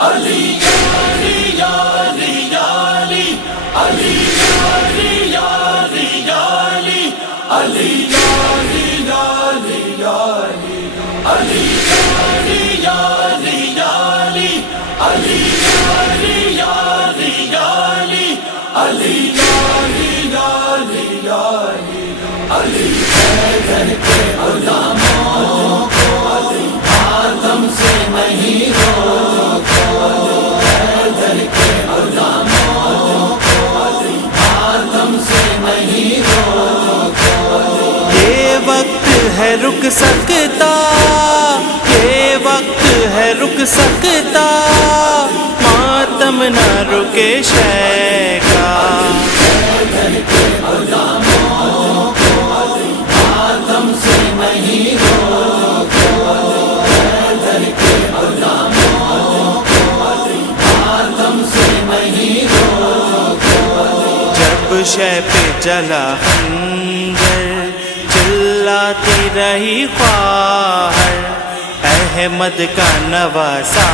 علی علی علی علی علی علی علی علی علی علی علی علی علی علی علی علی علی علی حیدر کے غلاموں کو آدم سے نہیں روکو، حیدر کے غلاموں کو آدم سے نہیں روکو۔ یہ وقت ہے رک سکتا، یہ وقت ہے رک سکتا، ماتم نہ رکے شے کا۔ حیدر کے غلاموں کو آدم سے نہیں روکو، حیدر کے غلاموں کو آدم سے نہیں روکو۔ جب شے پہ جلا خنجر چلاتی رہی خواہر، احمد کا نواسا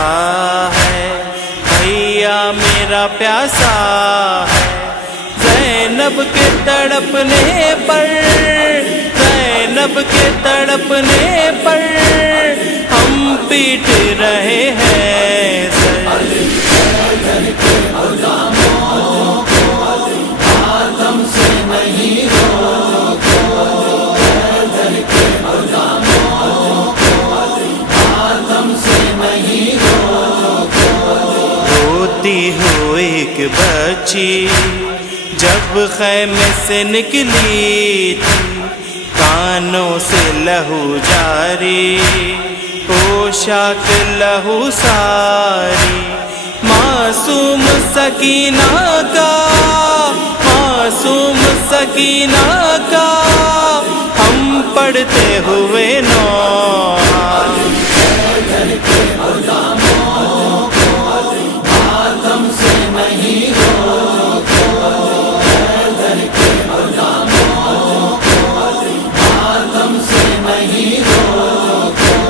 ہے بھیا میرا پیاسا ہے۔ زینب کے تڑپنے پر، زینب کے تڑپنے پر ہم پیٹ رہے ہیں سر۔ حیدر کے غلاموں کو آدم سے نہیں روکو، حیدر کے غلاموں کو آدم سے نہیں روکو۔ روتی ہوئی ایک بچی جب خیمے سے نکلی تھی، کانوں سے لہو جاری پوشاک لہو ساری۔ معصوم سکینہ کا، معصوم سکینہ کا ہم پڑھتے ہوئے نوحہ۔ حیدر کے غلاموں کو آدم سے نہیں روکو، حیدر کے غلاموں کو آدم سے نہیں روکو۔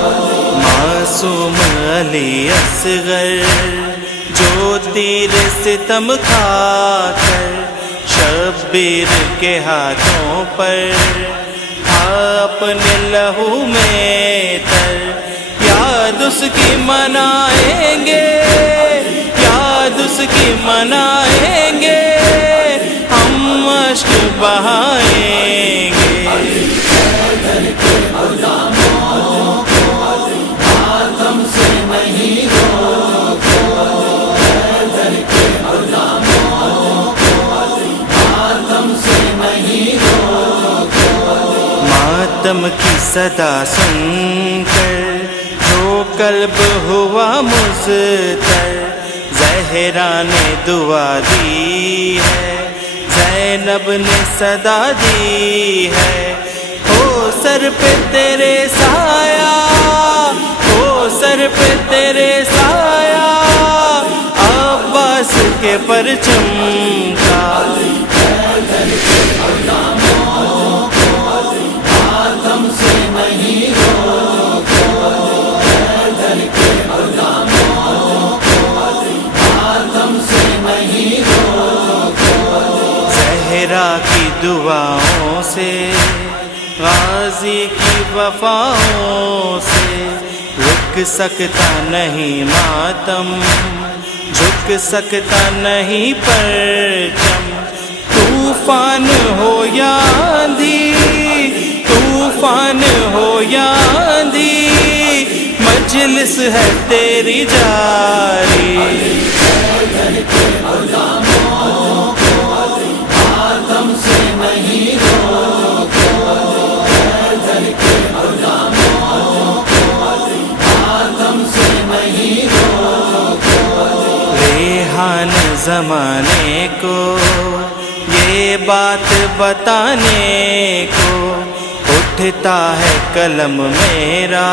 معصوم علی اصغر جو تیر ستم کھا کر شبیر کے ہاتھوں پر تھا اپنے لہو میں تر، یاد اس کی منائیں گے، یاد اس کی منائیں گے، ہم اشک بہائیں گے۔ حیدر کے غلاموں کو آدم سے نہیں روکو، حیدر کے غلاموں کو آدم سے نہیں روکو۔ ماتم کی صدا سن کر جو قلب ہوا مضطر، زہرا نے دعا دی ہے، زینب نے صدا دی ہے۔ ہو سر پہ تیرے سایہ، ہو سر پہ تیرے سایہ، عباس کے پرچم کا۔ حیدر کے غلاموں کو آدم سے نہیں روکو، حیدر کے غلاموں کو آدم سے نہیں روکو۔ زہرا کی دعاؤں سے، غازی کی وفاؤں سے رک سکتا نہیں ماتم، جھک سکتا نہیں پرچم۔ طوفان ہو یا آندھی، طوفان ہو یا آندھی، مجلس ہے تیری جاری۔ حیدر کے غلاموں کو آدم سے نہیں روکو، حیدر کے غلاموں کو آدم سے نہیں روکو۔ ریحان زمانے کو یہ بات بتانے کو اٹھتا ہے قلم میرا،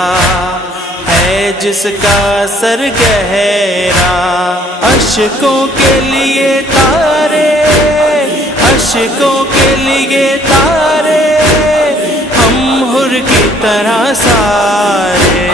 ہے جس کا سر گہرا۔ اشکوں کے لیے تارے، اشکوں کے لیے تارے، ہم حر کی طرح سارے۔